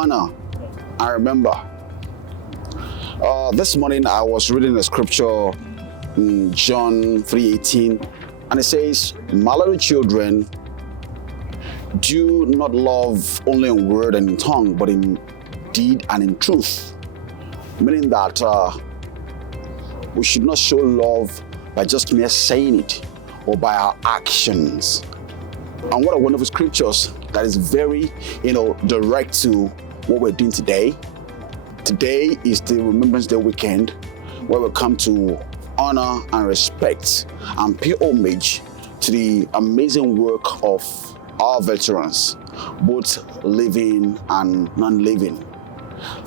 honor and remember. This morning I was reading the scripture in John 3:18, and it says, "My little children, do not love only in word and in tongue, but in deed and in truth." Meaning that we should not show love by just mere saying it or by our actions. And what a wonderful scriptures that is very, direct to what we're doing today. Today is the Remembrance Day weekend, where we come to honor and respect and pay homage to the amazing work of our veterans, both living and non-living.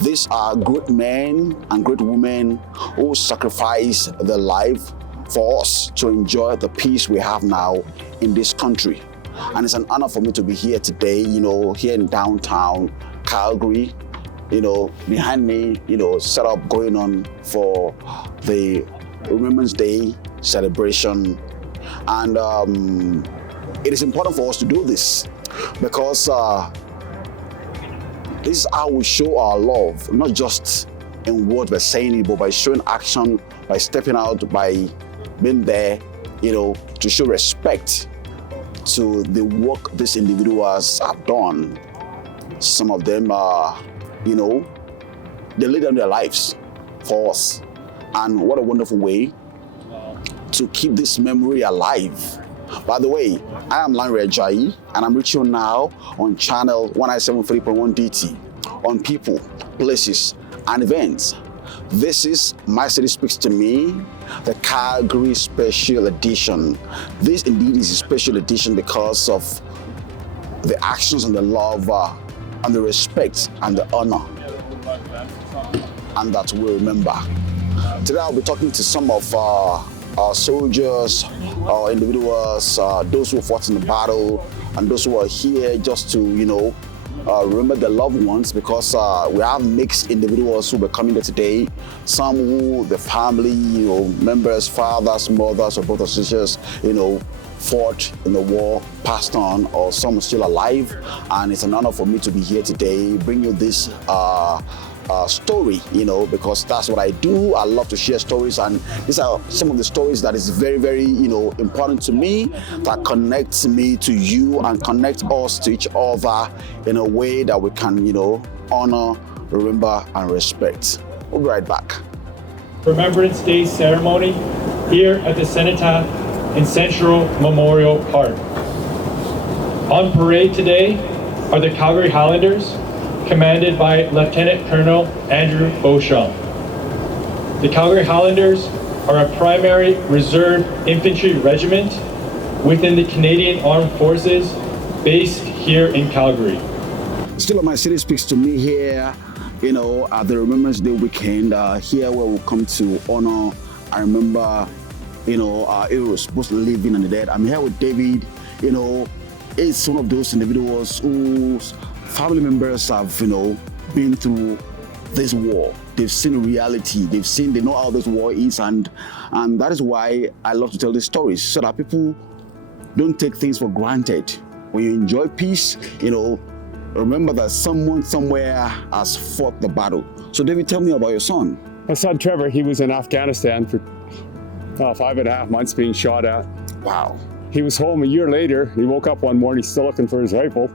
These are great men and great women who sacrifice their life for us to enjoy the peace we have now in this country. And it's an honor for me to be here today, here in downtown Calgary. Behind me, setup going on for the Remembrance Day celebration. And it is important for us to do this because this is how we show our love, not just in words by saying it, but by showing action, by stepping out, by being there, to show respect to the work these individuals have done. Some of them are, they lay down their lives for us. And what a wonderful way to keep this memory alive. By the way, I am Lanre Ajayi, and I'm reaching you now on channel 1973.1 DT on people, places, and events. This is My City Speaks to Me, the Calgary Special Edition. This indeed is a special edition because of the actions and the love and the respect and the honor, and that we remember. Today I'll be talking to some of our soldiers, our individuals, those who fought in the battle, and those who are here just to, remember their loved ones, because we have mixed individuals who were coming here today. Some who the family, members, fathers, mothers, or brothers, sisters, fought in the war, passed on, or some are still alive. And it's an honor for me to be here today, bring you this story, because that's what I do. I love to share stories, and these are some of the stories that is very, very, important to me, that connects me to you and connect us to each other in a way that we can, honor, remember, and respect. We'll be right back. Remembrance Day ceremony here at the Cenotaph in Central Memorial Park. On parade today are the Calgary Highlanders, commanded by Lieutenant Colonel Andrew Beauchamp. The Calgary Highlanders are a primary reserve infantry regiment within the Canadian Armed Forces based here in Calgary. Still on My City Speaks to Me here, at the Remembrance Day weekend, here where we come to honor and remember, our heroes, both living and the dead. I'm here with David. It's one of those individuals whose family members have, been through this war. They've seen reality. They know how this war is, and that is why I love to tell these stories, so that people don't take things for granted. When you enjoy peace, remember that someone somewhere has fought the battle. So David, tell me about your son. My son Trevor, he was in Afghanistan for 5.5 months being shot at. Wow. He was home a year later. He woke up one morning still looking for his rifle.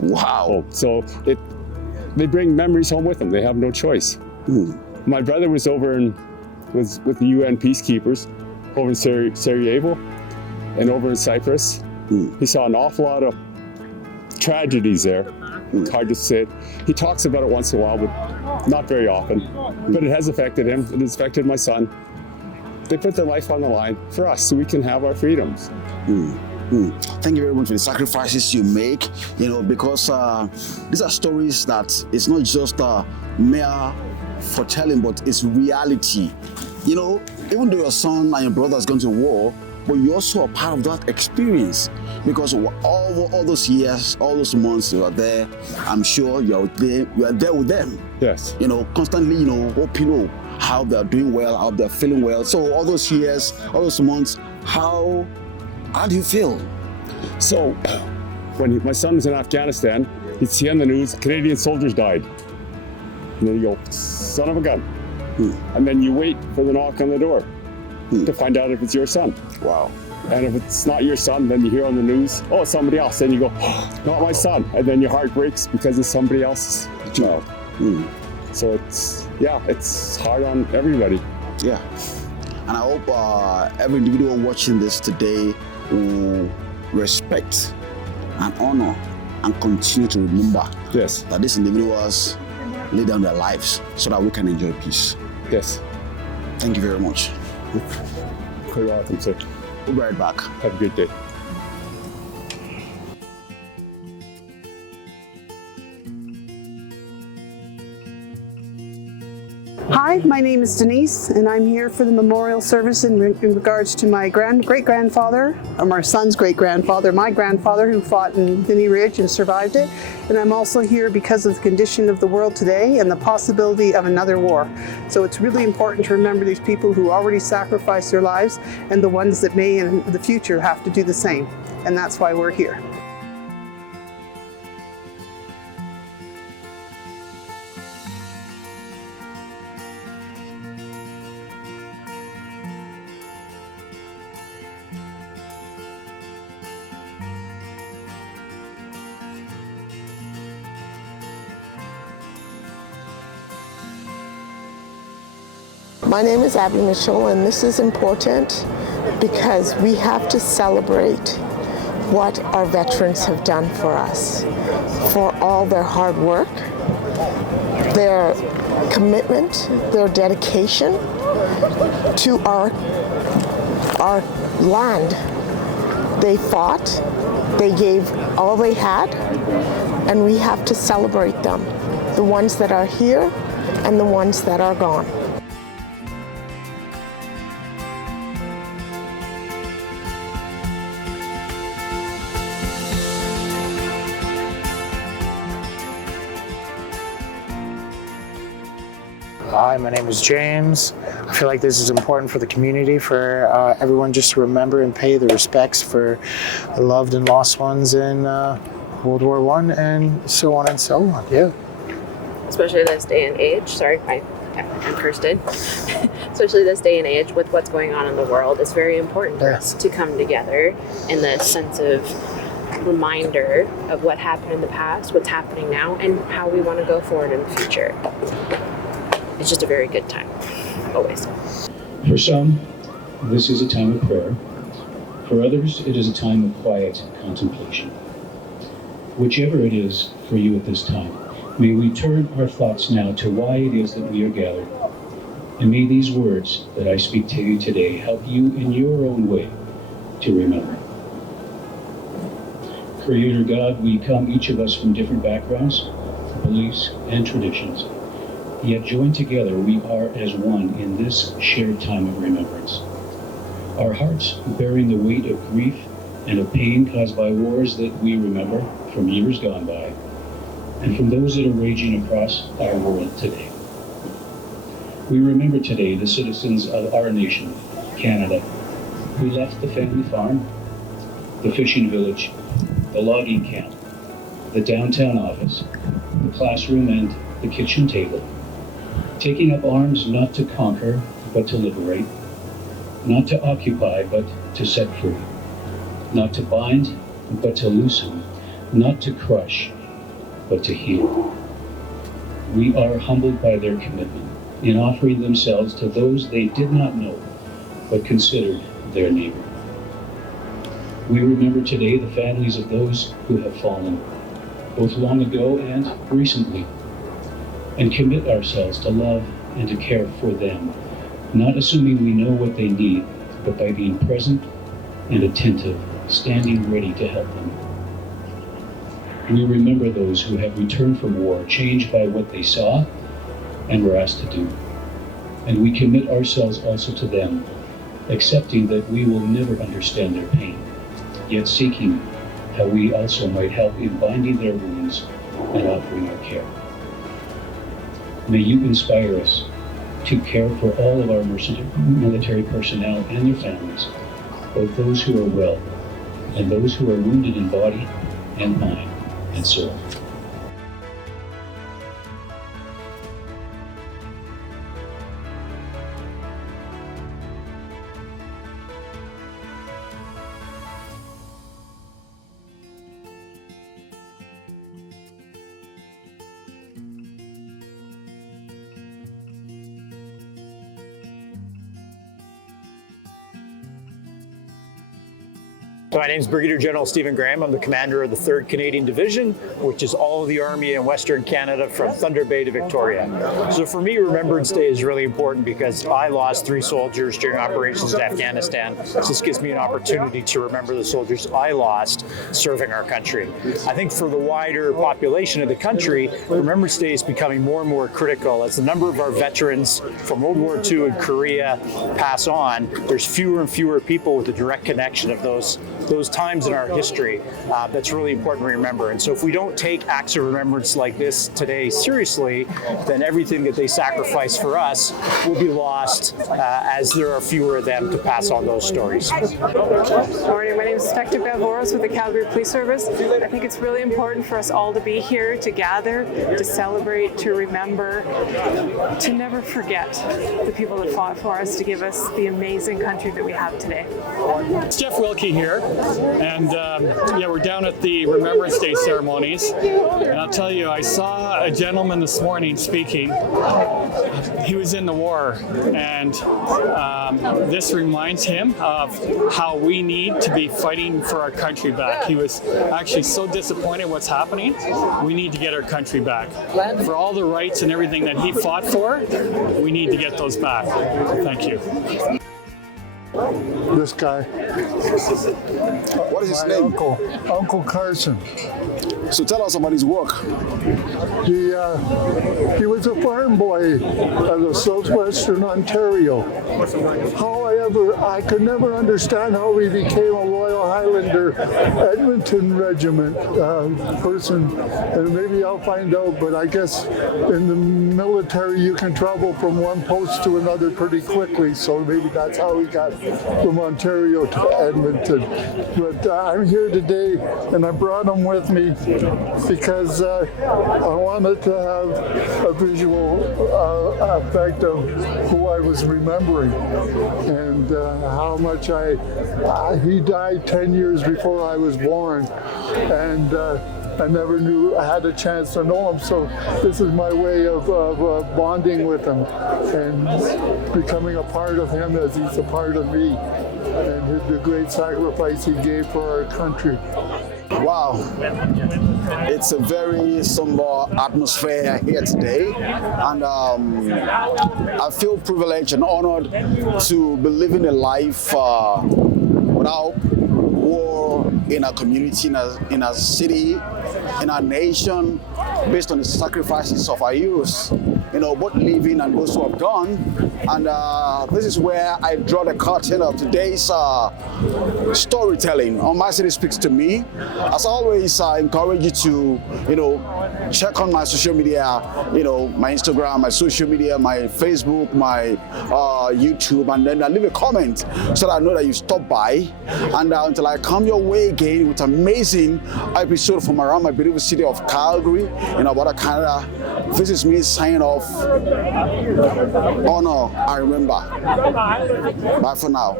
Wow. So they bring memories home with them. They have no choice. My brother was over with the UN peacekeepers over in Sarajevo and over in Cyprus. He saw an awful lot of tragedies there. It's hard to say it. He talks about it once in a while, but not very often. But it has affected him. It has affected my son. They put their life on the line for us so we can have our freedoms. Thank you very much for the sacrifices you make, because these are stories that it's not just mere foretelling, but it's reality. Even though your son and your brother has gone to war, but you also are part of that experience, because all those years, all those months you are there, I'm sure you are there with them. Yes. Constantly, hoping, how they're doing well, how they're feeling well. So all those years, all those months, how do you feel? So when my son was in Afghanistan, You'd see on the news, Canadian soldiers died. And then you go, son of a gun. And then you wait for the knock on the door to find out if it's your son. Wow. And if it's not your son, then you hear on the news, oh, it's somebody else. Then you go, oh, not my son. And then your heart breaks because it's somebody else's child. So it's hard on everybody. Yeah. And I hope every individual watching this today will respect and honor and continue to remember that these individuals lay down their lives so that we can enjoy peace. Yes. Thank you very much. You're welcome, sir. We'll be right back. Have a good day. Hi, my name is Denise, and I'm here for the memorial service in regards to my great-grandfather, or my son's great-grandfather, my grandfather, who fought in Vimy Ridge and survived it. And I'm also here because of the condition of the world today and the possibility of another war. So it's really important to remember these people who already sacrificed their lives and the ones that may in the future have to do the same. And that's why we're here. My name is Abby Mitchell, and this is important because we have to celebrate what our veterans have done for us, for all their hard work, their commitment, their dedication to our land. They fought, they gave all they had, and we have to celebrate them, the ones that are here and the ones that are gone. Hi, my name is James. I feel like this is important for the community, for everyone just to remember and pay the respects for the loved and lost ones in World War I and so on and so on. Yeah. Especially this day and age. Sorry, I'm Kirsten. Especially this day and age with what's going on in the world, it's very important for us to come together in this sense of reminder of what happened in the past, what's happening now, and how we want to go forward in the future. It's just a very good time, always. For some, this is a time of prayer. For others, it is a time of quiet contemplation. Whichever it is for you at this time, may we turn our thoughts now to why it is that we are gathered. And may these words that I speak to you today help you in your own way to remember. Creator God, we come, each of us, from different backgrounds, beliefs, and traditions. Yet joined together, we are as one in this shared time of remembrance. Our hearts bearing the weight of grief and of pain caused by wars that we remember from years gone by, and from those that are raging across our world today. We remember today the citizens of our nation, Canada, who left the family farm, the fishing village, the logging camp, the downtown office, the classroom, and the kitchen table, taking up arms not to conquer, but to liberate, not to occupy, but to set free, not to bind, but to loosen, not to crush, but to heal. We are humbled by their commitment in offering themselves to those they did not know, but considered their neighbor. We remember today the families of those who have fallen, both long ago and recently, and commit ourselves to love and to care for them, not assuming we know what they need, but by being present and attentive, standing ready to help them. We remember those who have returned from war, changed by what they saw and were asked to do. And we commit ourselves also to them, accepting that we will never understand their pain, yet seeking how we also might help in binding their wounds and offering our care. May you inspire us to care for all of our military personnel and their families, both those who are well and those who are wounded in body and mind and soul. So my name is Brigadier General Stephen Graham. I'm the commander of the 3rd Canadian Division, which is all of the Army in Western Canada from Thunder Bay to Victoria. So for me, Remembrance Day is really important because I lost 3 soldiers during operations in Afghanistan. So this gives me an opportunity to remember the soldiers I lost serving our country. I think for the wider population of the country, Remembrance Day is becoming more and more critical. As the number of our veterans from World War II and Korea pass on, there's fewer and fewer people with a direct connection of those times in our history. That's really important to remember. And so if we don't take acts of remembrance like this today seriously, then everything that they sacrifice for us will be lost as there are fewer of them to pass on those stories. Good morning. My name is Detective Bev Horace with the Calgary Police Service. I think it's really important for us all to be here, to gather, to celebrate, to remember, to never forget the people that fought for us to give us the amazing country that we have today. It's Jeff Wilkie here, and we're down at the Remembrance Day ceremonies, and I'll tell you, I saw a gentleman this morning speaking. He was in the war, and this reminds him of how we need to be fighting for our country back. He was actually so disappointed what's happening. We need to get our country back. For all the rights and everything that he fought for, we need to get those back. Thank you. This guy. What is his name? Uncle Carson. So tell us about his work. He was a farm boy out of southwestern Ontario. However, I could never understand how he became a Royal Highlander Edmonton Regiment person, and maybe I'll find out, but I guess in the military you can travel from one post to another pretty quickly, so maybe that's how he got from Ontario to Edmonton. But I'm here today, and I brought him with me because I wanted to have a visual effect of who I was remembering and how much he died 10 years before I was born, and I never knew I had a chance to know him, so this is my way of bonding with him and becoming a part of him as he's a part of me, and the great sacrifice he gave for our country. Wow, it's a very somber atmosphere here today, and I feel privileged and honored to be living a life without war in our community, in our city, in our nation, based on the sacrifices of our heroes, both living and those who have gone. And this is where I draw the curtain of today's storytelling on My City Speaks to Me. As always, I encourage you to, check on my social media, my Instagram, my social media, my Facebook, my YouTube, and then leave a comment so that I know that you stopped by. And until I come your way again with amazing episode from around my beautiful city of Calgary in Alberta, Canada, this is me signing off. Honor, I remember. Bye for now.